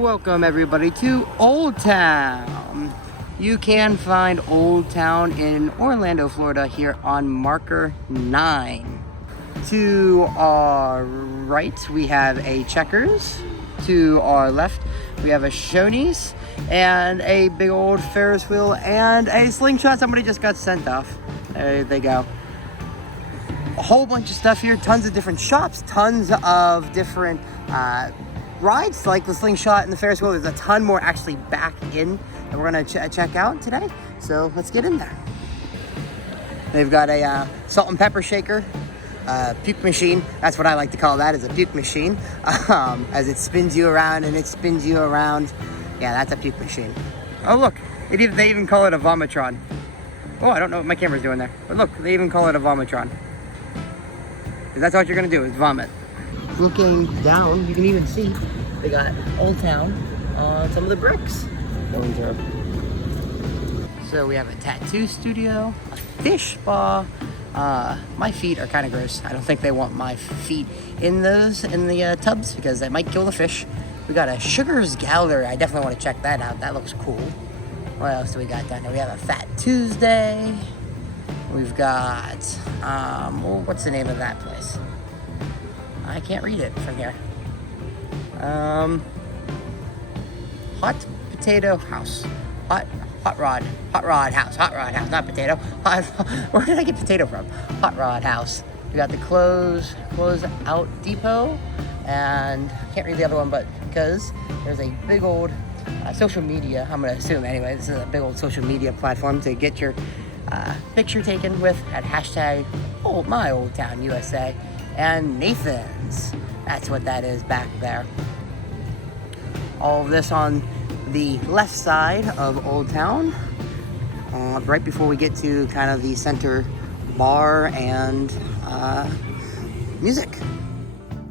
Welcome everybody to Old Town. You can find Old Town in Orlando, Florida here on marker 9. To our right we have a Checkers. To our left we have a Shoney's and a big old Ferris wheel and a slingshot. Somebody just got sent off. There they go. A whole bunch of stuff here, tons of different shops, tons of different rides like the slingshot and the Ferris wheel. There's a ton more actually back in that we're gonna check out today. So let's get in there. They've got a salt and pepper shaker, puke machine. That's what I like to call that, is a puke machine. As it spins you around and it spins you around. Yeah, that's a puke machine. Oh look, they even call it a vomitron. Oh, I don't know what my camera's doing there. But look, they even call it a vomitron. That's what you're gonna do, is vomit. Looking down, you can even see they got Old Town on some of the bricks. So we have a tattoo studio, a fish spa. My feet are kind of gross. I don't think they want my feet in the tubs because they might kill the fish. We got a Sugar's Gallery. I definitely want to check that out. That looks cool. What else do we got down there? We have a Fat Tuesday. We've got, well, what's the name of that place? I can't read it from here. Hot Potato House. Hot Rod House, not potato. Where did I get potato from? Hot Rod House. We got the Close Out Depot, and I can't read the other one, but because there's a big old social media, I'm gonna assume anyway, this is a big old social media platform to get your picture taken with at hashtag my Old Town USA and Nathan's. That's what that is back there. All of this on the left side of Old Town, right before we get to kind of the center bar and music.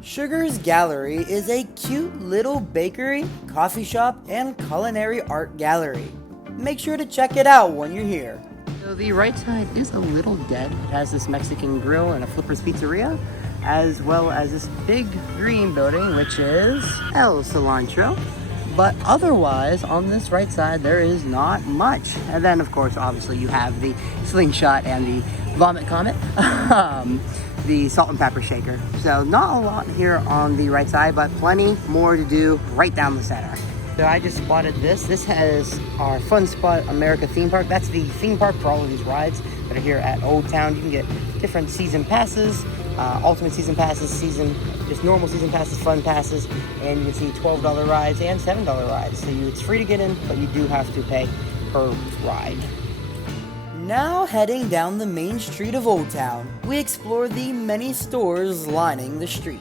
Sugar's Gallery is a cute little bakery, coffee shop, and culinary art gallery. Make sure to check it out when you're here. So the right side is a little dead. It has this Mexican grill and a Flipper's Pizzeria, as well as this big green building, which is El Cilantro. But otherwise, on this right side, there is not much. And then, of course, obviously, you have the slingshot and the vomit comet, the salt and pepper shaker. So not a lot here on the right side, but plenty more to do right down the center. So I just spotted this. This has our Fun Spot America theme park. That's the theme park for all of these rides that are here at Old Town. You can get different season passes, ultimate season passes, just normal season passes, fun passes, and you can see $12 rides and $7 rides. So it's free to get in, but you do have to pay per ride. Now heading down the main street of Old Town, we explore the many stores lining the street.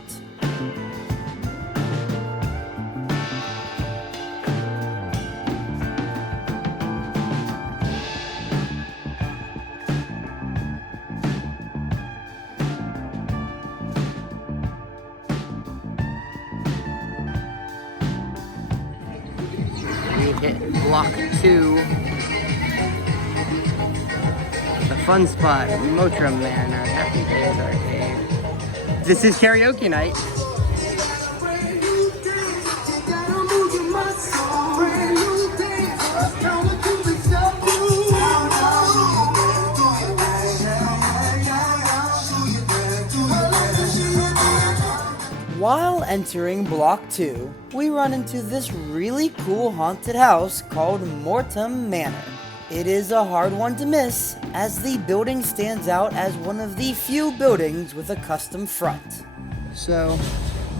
Hit block 2. The Fun Spot, Motorum Manor, Happy Days Arcade. This is karaoke night. While entering block 2, we run into this really cool haunted house called Motorum Manor. It is a hard one to miss, as the building stands out as one of the few buildings with a custom front. So,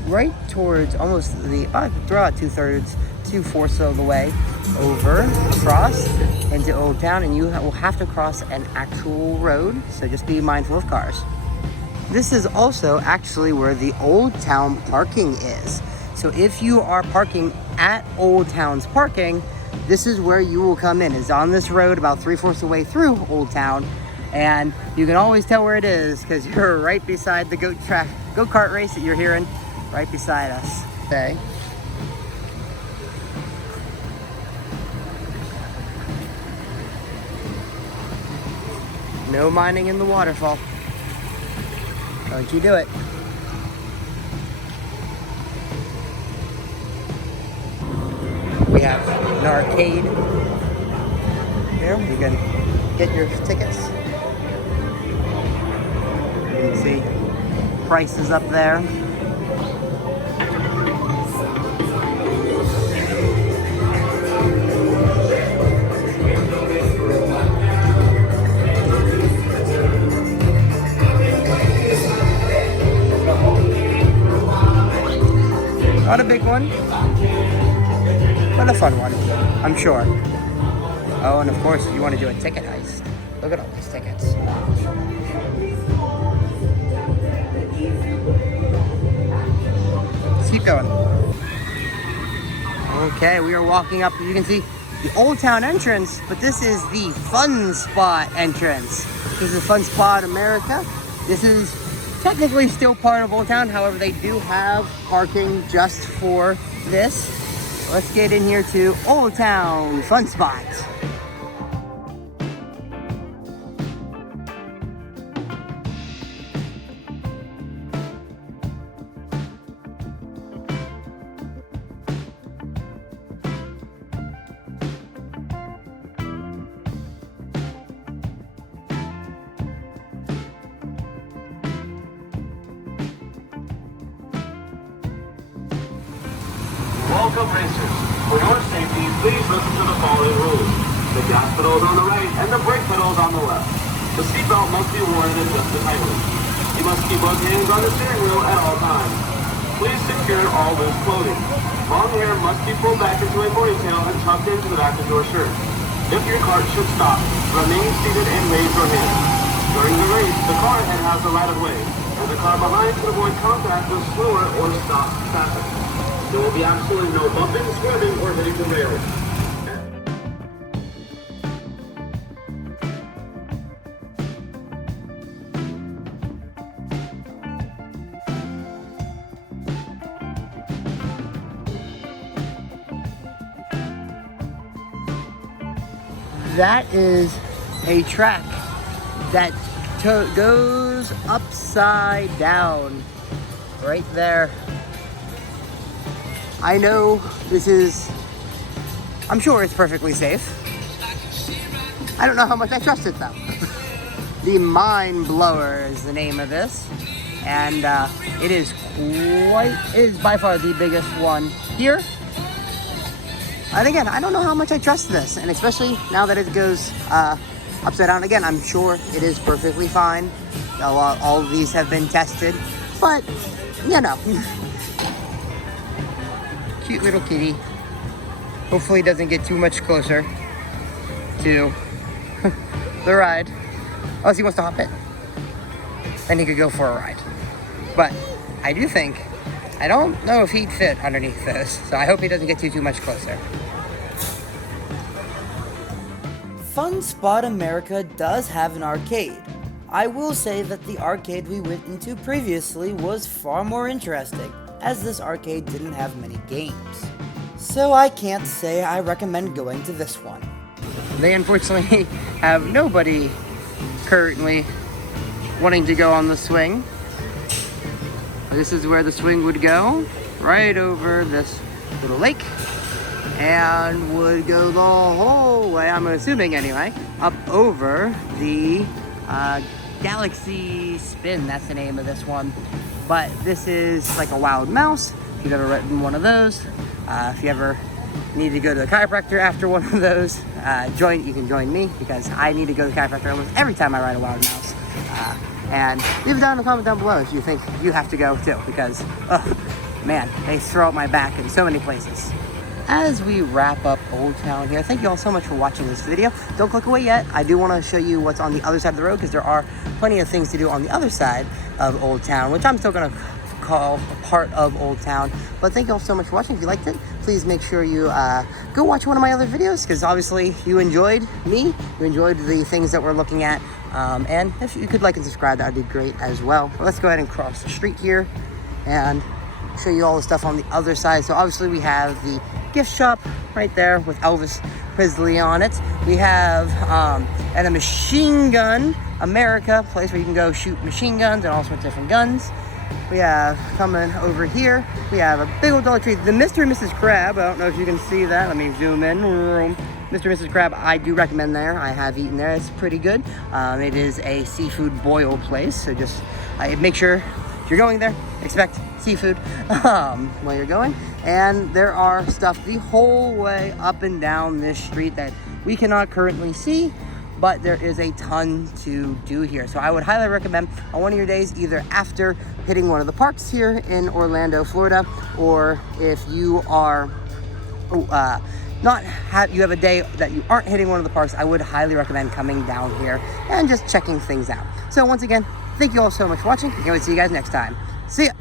right towards almost throughout 2/4 of the way over, across into Old Town, and you will have to cross an actual road, so just be mindful of cars. This is also actually where the Old Town parking is. So if you are parking at Old Town's parking, this is where you will come in. It's on this road about 3/4 of the way through Old Town. And you can always tell where it is because you're right beside the go-kart race that you're hearing right beside us. Okay. No mining in the waterfall. Don't you do it. We have an arcade here. You can get your tickets. You can see prices up there. Not a big one, but a fun one, I'm sure. Oh, and of course, if you want to do a ticket heist, look at all these tickets. Let's keep going. Okay, we are walking up, you can see the Old Town entrance, but this is the Fun Spot entrance. This is Fun Spot America. This is technically still part of Old Town, however, they do have parking just for this. Let's get in here to Old Town Fun Spot. Welcome racers. For your safety, please listen to the following rules. The gas pedal is on the right and the brake pedal is on the left. The seatbelt must be worn and adjusted tightly. You must keep both hands on the steering wheel at all times. Please secure all loose clothing. Long hair must be pulled back into a ponytail and tucked into the back of your shirt. If your cart should stop, remain seated and raise your hands. During the race, the car ahead has the right of way, and the car behind can avoid contact with slower or stopped traffic. There will be absolutely no bumping, swerving, or hitting the rails. That is a track that goes upside down right there. I know this is, I'm sure it's perfectly safe. I don't know how much I trust it though. The Mind Blower is the name of this. And it is by far the biggest one here. And again, I don't know how much I trust this. And especially now that it goes upside down again, I'm sure it is perfectly fine. All of these have been tested, but you know. Cute little kitty. Hopefully it doesn't get too much closer to the ride. Unless he wants to hop in. Then he could go for a ride. But I do think, I don't know if he'd fit underneath this. So I hope he doesn't get too much closer. Fun Spot America does have an arcade. I will say that the arcade we went into previously was far more interesting, as this arcade didn't have many games. So I can't say I recommend going to this one. They unfortunately have nobody currently wanting to go on the swing. This is where the swing would go, right over this little lake, and would go the whole way, I'm assuming anyway, up over the Galaxy Spin, that's the name of this one. But this is like a wild mouse, if you've ever ridden one of those. If you ever need to go to the chiropractor after one of those, you can join me, because I need to go to the chiropractor almost every time I ride a wild mouse. And leave it down in the comment down below if you think you have to go too, because, oh man, they throw up my back in so many places. As we wrap up Old Town here, thank you all so much for watching this video. Don't click away yet. I do want to show you what's on the other side of the road, because there are plenty of things to do on the other side of Old Town, which I'm still going to call a part of Old Town. But thank you all so much for watching. If you liked it, please make sure you go watch one of my other videos, because obviously you enjoyed me, you enjoyed the things that we're looking at, and if you could like and subscribe, that would be great as well. Let's go ahead and cross the street here and show you all the stuff on the other side. So obviously we have the gift shop right there with Elvis Presley on it. We have and a Machine Gun America, place where you can go shoot machine guns and all sorts of different guns. We have coming over here, we have a big old Dollar Tree. The Mr. and Mrs. Crab, I don't know if you can see that. Let me zoom in. Mr. and Mrs. Crab, I do recommend there. I have eaten there. It's pretty good. It is a seafood boil place, so just make sure if you're going there, expect seafood while you're going. And there are stuff the whole way up and down this street that we cannot currently see, but there is a ton to do here. So I would highly recommend on one of your days, either after hitting one of the parks here in Orlando, Florida, or if you are you have a day that you aren't hitting one of the parks, I would highly recommend coming down here and just checking things out. So once again, thank you all so much for watching. I can't wait to see you guys next time. See ya.